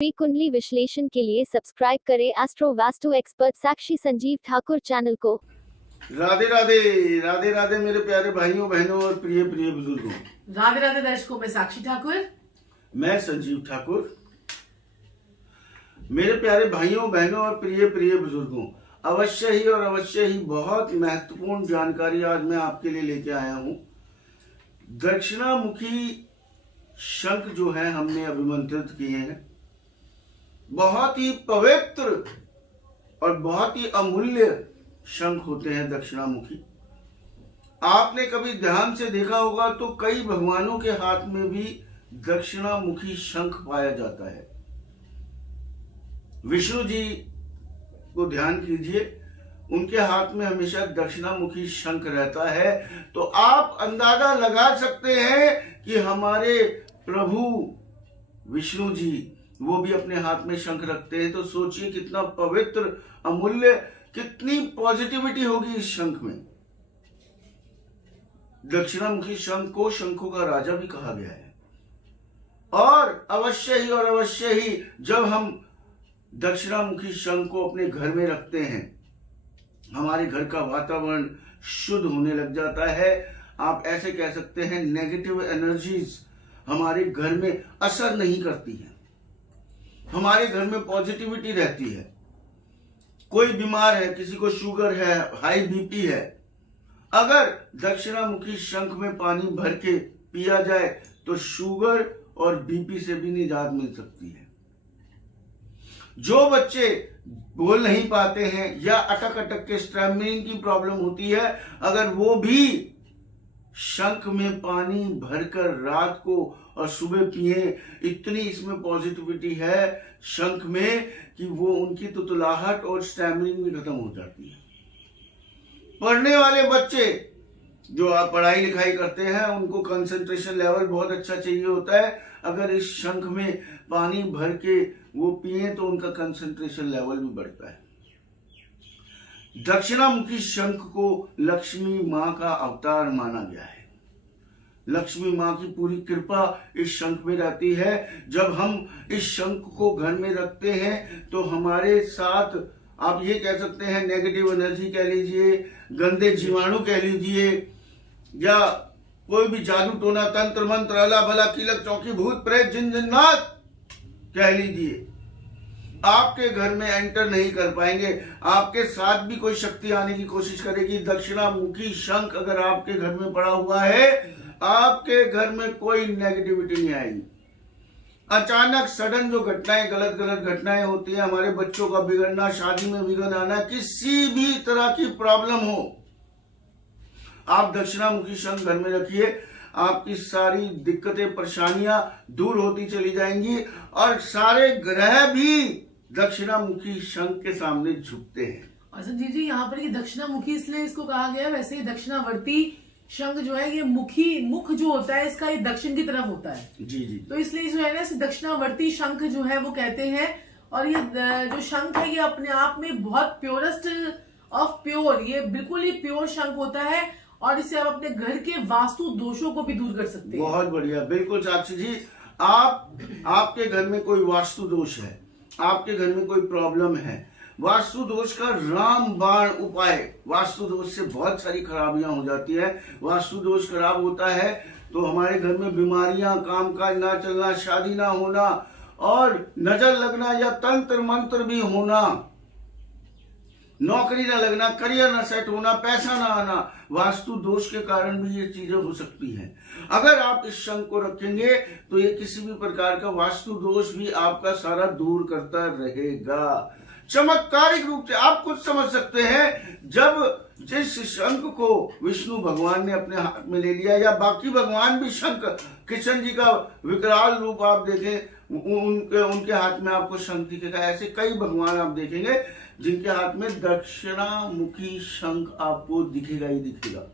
कुंडली विश्लेषण के लिए सब्सक्राइब करें एस्ट्रो वास्तु एक्सपर्ट साक्षी संजीव ठाकुर चैनल को। राधे राधे राधे राधे मेरे प्यारे भाइयों बहनों और प्रिय प्रिय बुजुर्गों। राधे राधे दर्शकों, मैं साक्षी ठाकुर, मैं संजीव ठाकुर। मेरे प्यारे भाइयों बहनों और प्रिय प्रिय बुजुर्गों, अवश्य ही बहुत महत्वपूर्ण जानकारी आज मैं आपके लिए लेके आया हूं। दक्षिणामुखी शंख जो है हमने अभिमंत्रित किए हैं। बहुत ही पवित्र और बहुत ही अमूल्य शंख होते हैं दक्षिणामुखी। आपने कभी ध्यान से देखा होगा तो कई भगवानों के हाथ में भी दक्षिणामुखी शंख पाया जाता है। विष्णु जी को ध्यान कीजिए, उनके हाथ में हमेशा दक्षिणामुखी शंख रहता है। तो आप अंदाजा लगा सकते हैं कि हमारे प्रभु विष्णु जी वो भी अपने हाथ में शंख रखते हैं। तो सोचिए कितना पवित्र, अमूल्य, कितनी पॉजिटिविटी होगी इस शंख में। दक्षिणामुखी शंख को शंखों का राजा भी कहा गया है। और अवश्य ही जब हम दक्षिणामुखी शंख को अपने घर में रखते हैं, हमारे घर का वातावरण शुद्ध होने लग जाता है। आप ऐसे कह सकते हैं नेगेटिव एनर्जीज हमारे घर में असर नहीं करती है, हमारे घर में पॉजिटिविटी रहती है। कोई बीमार है, किसी को शुगर है, हाई बीपी है, अगर दक्षिणामुखी शंख में पानी भर के पिया जाए तो शुगर और बीपी से भी निजात मिल सकती है। जो बच्चे बोल नहीं पाते हैं या अटक अटक के स्टैमिनिंग की प्रॉब्लम होती है, अगर वो भी शंख में पानी भरकर रात को और सुबह पिए, इतनी इसमें पॉजिटिविटी है शंख में कि वो उनकी तुतलाहट और स्टैमिनिंग भी खत्म हो जाती है। पढ़ने वाले बच्चे जो आप पढ़ाई लिखाई करते हैं, उनको कंसंट्रेशन लेवल बहुत अच्छा चाहिए होता है। अगर इस शंख में पानी भर के वो पिए तो उनका कंसंट्रेशन लेवल भी बढ़ता है। दक्षिणामुखी शंख को लक्ष्मी मां का अवतार माना गया है। लक्ष्मी मां की पूरी कृपा इस शंख में रहती है। जब हम इस शंख को घर में रखते हैं तो हमारे साथ, आप ये कह सकते हैं नेगेटिव एनर्जी कह लीजिए, गंदे जीवाणु कह लीजिए, या कोई भी जादू टोना तंत्र मंत्र अला भला कीलक चौकी भूत प्रेत जिन जन्नात कह लीजिए, आपके घर में एंटर नहीं कर पाएंगे। आपके साथ भी कोई शक्ति आने की कोशिश करेगी। दक्षिणामुखी शंख अगर आपके घर में पड़ा हुआ है, आपके घर में कोई नेगेटिविटी नहीं आएगी। अचानक सडन जो घटनाएं, गलत घटनाएं होती है, हमारे बच्चों का बिगड़ना, शादी में विघ्न आना, किसी भी तरह की प्रॉब्लम हो, आप दक्षिणामुखी शंख घर में रखिए, आपकी सारी दिक्कतें परेशानियां दूर होती चली जाएंगी और सारे ग्रह भी दक्षिणामुखी शंख के सामने झुकते हैं। और संजीव जी, यहाँ पर ये दक्षिणामुखी इसलिए इसको कहा गया, वैसे ही दक्षिणावर्ती शंख जो है ये मुख जो होता है इसका ये दक्षिण की तरफ होता है। जी जी। तो इसलिए जो है ना, इसे दक्षिणावर्ती शंख जो है वो कहते हैं। और ये जो शंख है ये अपने आप में बहुत प्योरेस्ट ऑफ प्योर, ये बिल्कुल ही प्योर शंख होता है। और इससे आप अपने घर के वास्तु दोषों को भी दूर कर सकते हैं। बहुत बढ़िया, बिल्कुल साक्षी जी। आपके घर में कोई वास्तु दोष है, आपके घर में कोई प्रॉब्लम है, वास्तु दोष का रामबाण उपाय। वास्तु दोष से बहुत सारी खराबियां हो जाती है। वास्तु दोष खराब होता है तो हमारे घर में बीमारियां, कामकाज ना चलना, शादी ना होना और नजर लगना या तंत्र मंत्र भी होना, नौकरी ना लगना, करियर ना सेट होना, पैसा ना आना, वास्तु दोष के कारण भी ये चीजें हो सकती हैं। अगर आप इस शंख को रखेंगे तो ये किसी भी प्रकार का वास्तु दोष भी आपका सारा दूर करता रहेगा। चमत्कारिक रूप से आप खुद समझ सकते हैं, जब जिस शंख को विष्णु भगवान ने अपने हाथ में ले लिया, या बाकी भगवान भी शंख, किशन जी का विकराल रूप आप देखें, उनके हाथ में आपको शंख दिखेगा। ऐसे कई भगवान आप देखेंगे जिनके हाथ में दक्षिणामुखी शंख आपको दिखेगा ही दिखेगा।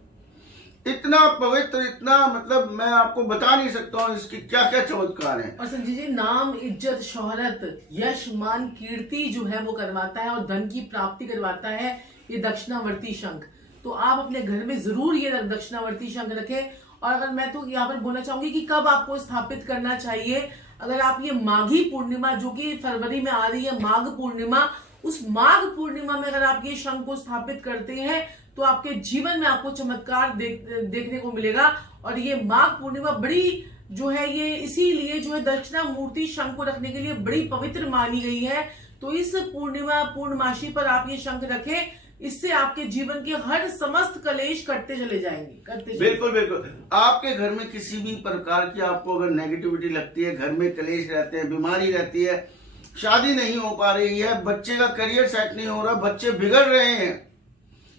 इतना पवित्र, इतना, मतलब मैं आपको बता नहीं सकता हूँ इसकी क्या क्या चमत्कार हैं। और संजीव जी, नाम, इज्जत, शोहरत, यश, मान, कीर्ति जो है वो करवाता है और धन की प्राप्ति करवाता है ये दक्षिणावर्ती शंख। तो आप अपने घर में जरूर ये दक्षिणावर्ती शंख रखें। और अगर मैं तो यहाँ पर बोलना चाहूंगी कि कब आपको स्थापित करना चाहिए, अगर आप ये माघी पूर्णिमा जो कि फरवरी में आ रही है, माघ पूर्णिमा, उस माघ पूर्णिमा में अगर आप ये शंख को स्थापित करते हैं तो आपके जीवन में आपको चमत्कार देखने को मिलेगा। और ये माघ पूर्णिमा बड़ी जो है ये इसीलिए जो है दक्षिणामूर्ति शंख को रखने के लिए बड़ी पवित्र मानी गई है। तो इस पूर्णमासी पर आप ये शंख रखें, इससे आपके जीवन के हर समस्त कलेश कटते चले जाएंगे। बिल्कुल बिल्कुल। आपके घर में किसी भी प्रकार की आपको अगर नेगेटिविटी लगती है, घर में कलेश रहते हैं, बीमारी रहती है, शादी नहीं हो पा रही है, बच्चे का करियर सेट नहीं हो रहा, बच्चे बिगड़ रहे हैं,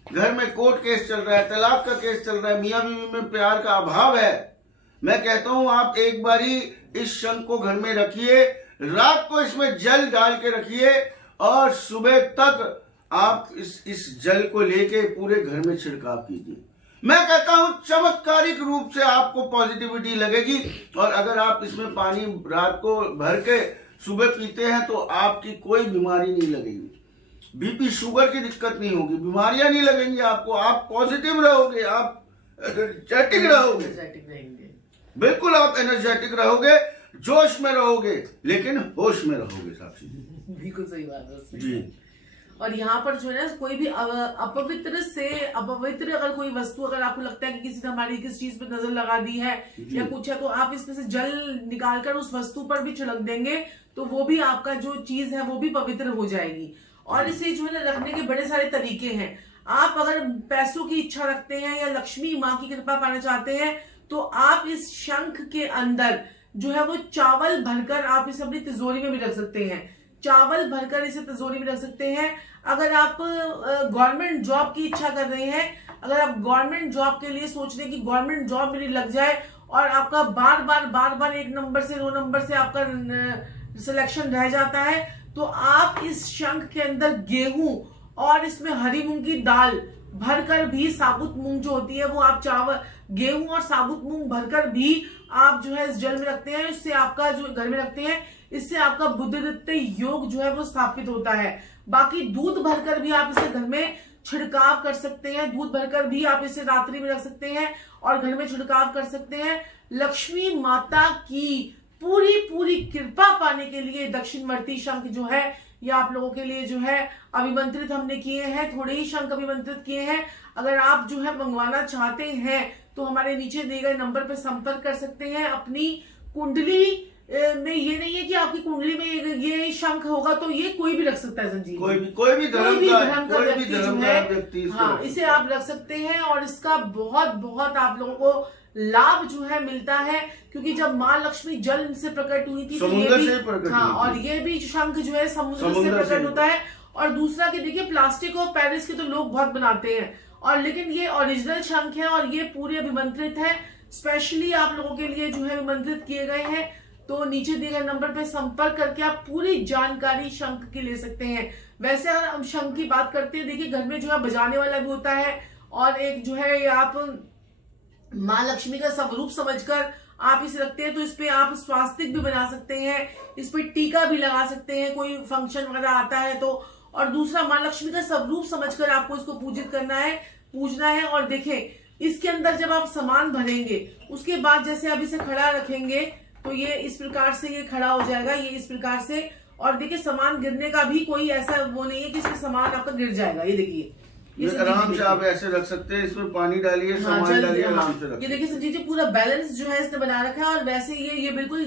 घर में कोर्ट केस चल रहा है, तलाक का केस चल रहा है, मियां बीवी में प्यार का अभाव है, मैं कहता हूं आप एक बारी इस शंख को घर में रखिए, रात को इसमें जल डाल के रखिए और सुबह तक आप इस जल को लेके पूरे घर में छिड़काव कीजिए। मैं कहता हूं चमत्कारिक रूप से आपको पॉजिटिविटी लगेगी। और अगर आप इसमें पानी रात को भर के सुबह पीते हैं तो आपकी कोई बीमारी नहीं लगेगी, बीपी शुगर की दिक्कत नहीं होगी, बीमारियां नहीं लगेंगी आपको, आप पॉजिटिव रहोगे, आप एनर्जेटिक रहोगे, बिल्कुल आप एनर्जेटिक रहोगे, जोश में रहोगे, लेकिन होश में रहोगे। साक्षी जी बिल्कुल सही बात है जी। और यहाँ पर जो है ना कोई भी अपवित्र अगर कोई वस्तु अगर आपको लगता है कि किसी ने हमारी किस चीज पे नजर लगा दी है या कुछ है, तो आप इसमें से जल निकालकर उस वस्तु पर भी छिड़क देंगे तो वो भी आपका जो चीज है वो भी पवित्र हो जाएगी। और इसे जो है ना रखने के बड़े सारे तरीके हैं। आप अगर पैसों की इच्छा रखते हैं या लक्ष्मी माँ की कृपा पाना चाहते हैं तो आप इस शंख के अंदर जो है वो चावल भरकर आप इसे अपनी तिजोरी में भी रख सकते हैं, चावल भरकर इसे तिजोरी में रख सकते हैं। अगर आप गवर्नमेंट जॉब की इच्छा कर रहे हैं, अगर आप गवर्नमेंट जॉब के लिए सोच रहे हैं कि गवर्नमेंट जॉब मेरी लग जाए और आपका बार बार 1 नंबर से 2 नंबर से आपका सिलेक्शन रह जाता है, तो आप इस शंख के अंदर गेहूं और इसमें हरी मूंग की दाल भरकर भी, साबुत मूंग जो होती है वो आप चावल गेहूं और साबुत मूंग भरकर भी आप जो है इस जल में रखते हैं, इससे आपका जो घर में रखते हैं, इससे आपका बुद्धिदत्त योग जो है वो स्थापित होता है। बाकी दूध भरकर भी आप इसे घर में छिड़काव कर सकते हैं, दूध भरकर भी आप इसे रात्रि में रख सकते हैं और घर में छिड़काव कर सकते हैं। लक्ष्मी माता की पूरी कृपा पाने के लिए दक्षिणवर्ती शंख जो है ये आप लोगों के लिए जो है अभिमंत्रित हमने किए हैं, थोड़े ही शंख अभिमंत्रित किए हैं। अगर आप जो है मंगवाना चाहते हैं तो हमारे नीचे दिए गए नंबर पर संपर्क कर सकते हैं। अपनी कुंडली में ये नहीं है कि आपकी कुंडली में ये शंख होगा तो ये कोई भी रख सकता है संजीव, कोई भी धर्म का व्यक्ति हाँ इसे आप रख सकते हैं। और इसका बहुत आप लोगों को लाभ जो है मिलता है, क्योंकि जब माँ लक्ष्मी जल से प्रकट हुई थी तो ये भी और ये भी शंख जो है समुद्र से प्रकट होता है। और दूसरा कि देखिए प्लास्टिक और पेरिस के तो लोग बहुत बनाते हैं, और लेकिन ये ओरिजिनल शंख है और ये पूरे अभिमंत्रित है, स्पेशली आप लोगों के लिए जो है अभिमंत्रित किए गए हैं। तो नीचे दिए गए नंबर पे संपर्क करके आप पूरी जानकारी शंख की ले सकते हैं। वैसे अगर हम शंख की बात करते हैं, देखिए घर में जो है बजाने वाला भी होता है और एक जो है आप माँ लक्ष्मी का स्वरूप समझकर आप इसे रखते हैं तो इस पे आप स्वास्तिक भी बना सकते हैं, इस पे टीका भी लगा सकते हैं, कोई फंक्शन वगैरह आता है तो। और दूसरा माँ लक्ष्मी का स्वरूप समझकर आपको इसको पूजित करना है, पूजना है। और देखें इसके अंदर जब आप सामान भरेंगे उसके बाद जैसे आप इसे खड़ा रखेंगे तो ये इस प्रकार से ये खड़ा हो जाएगा, ये इस प्रकार से। और देखिए सामान गिरने का भी कोई ऐसा वो नहीं है कि इसमें सामान आपका गिर जाएगा। ये देखिए आराम से आप ऐसे रख सकते हैं, इसमें पानी डालिए, सामान डालिए, आराम से रखिए। ये देखिए संजीव जी पूरा बैलेंस जो है इसने बना रखा है। और वैसे ये बिल्कुल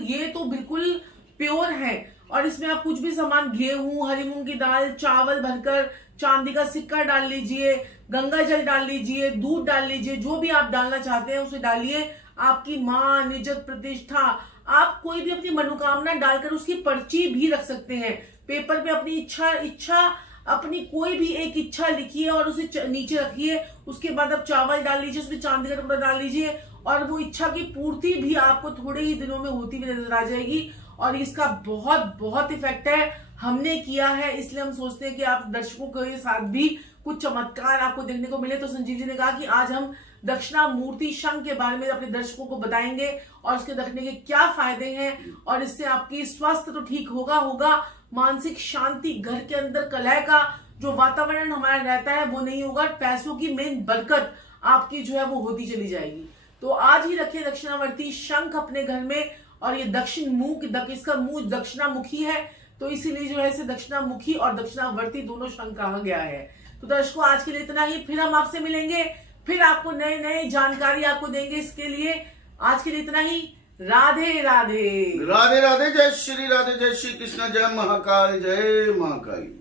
प्योर है। और इसमें आप कुछ भी सामान, गेहूं, हरी मूंग की दाल, चावल भरकर, चांदी का सिक्का डाल लीजिए, गंगा जल डाल लीजिए, दूध डाल लीजिए, जो भी आप डालना चाहते हैं उसे डालिए। आपकी मान, इज्जत, प्रतिष्ठा, आप कोई भी अपनी मनोकामना डालकर उसकी पर्ची भी रख सकते हैं। पेपर पे अपनी इच्छा अपनी कोई भी एक इच्छा लिखिए और उसे नीचे रखिए। उसके बाद आप चावल डाल लीजिए, उसमें चांदी का टुकड़ा डाल लीजिए और वो इच्छा की पूर्ति भी आपको थोड़े ही दिनों में होती हुई नजर आ जाएगी। और इसका बहुत इफेक्ट है, हमने किया है, इसलिए हम सोचते हैं कि आप दर्शकों के साथ भी कुछ चमत्कार आपको देखने को मिले। तो संजीव जी ने कहा कि आज हम दक्षिणामूर्ति शंख के बारे में अपने दर्शकों को बताएंगे और इसके रखने के क्या फायदे हैं। और इससे आपकी स्वास्थ्य तो ठीक होगा, मानसिक शांति, घर के अंदर कलह का जो वातावरण हमारा रहता है वो नहीं होगा, पैसों की मेन बरकत आपकी जो है वो होती चली जाएगी। तो आज ही रखिए दक्षिणावर्ती शंख अपने घर में और ये दक्षिण मुख, इसका मुंह दक्षिणामुखी है, तो इसीलिए जो है इसे दक्षिणामुखी और दक्षिणावर्ती दोनों शंख कहा गया है। तो दर्शकों, आज के लिए इतना ही। फिर हम आपसे मिलेंगे, फिर आपको नए नए जानकारी आपको देंगे। इसके लिए आज के लिए इतना ही। राधे राधे। राधे राधे। जय श्री कृष्ण। जय महाकाल। जय महाकाली।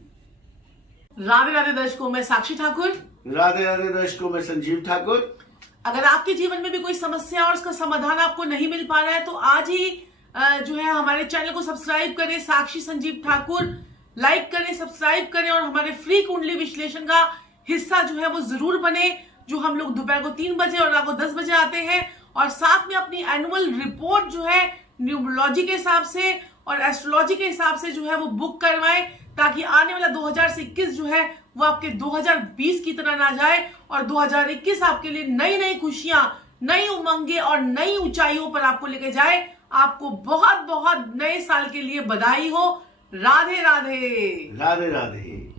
राधे राधे दर्शकों, मैं साक्षी ठाकुर। राधे राधे दर्शकों, मैं संजीव ठाकुर। अगर आपके जीवन में भी कोई समस्या और उसका समाधान आपको नहीं मिल पा रहा है, तो आज ही जो है हमारे चैनल को सब्सक्राइब करें, साक्षी संजीव ठाकुर, लाइक करें, सब्सक्राइब करें और हमारे फ्री कुंडली विश्लेषण का हिस्सा जो है वो जरूर बने, जो हम लोग दोपहर को 3 बजे और रात को 10 बजे आते हैं। और साथ में अपनी एनुअल रिपोर्ट जो है न्यूमरोलॉजी के हिसाब से और एस्ट्रोलॉजी के हिसाब से जो है वो बुक करवाएं, ताकि आने वाला 2021 जो है वो आपके 2020 की तरह ना जाए और 2021 आपके लिए नई नई खुशियां, नई उमंगे और नई ऊंचाइयों पर आपको लेके जाए। आपको बहुत बहुत नए साल के लिए बधाई हो। राधे राधे। राधे राधे।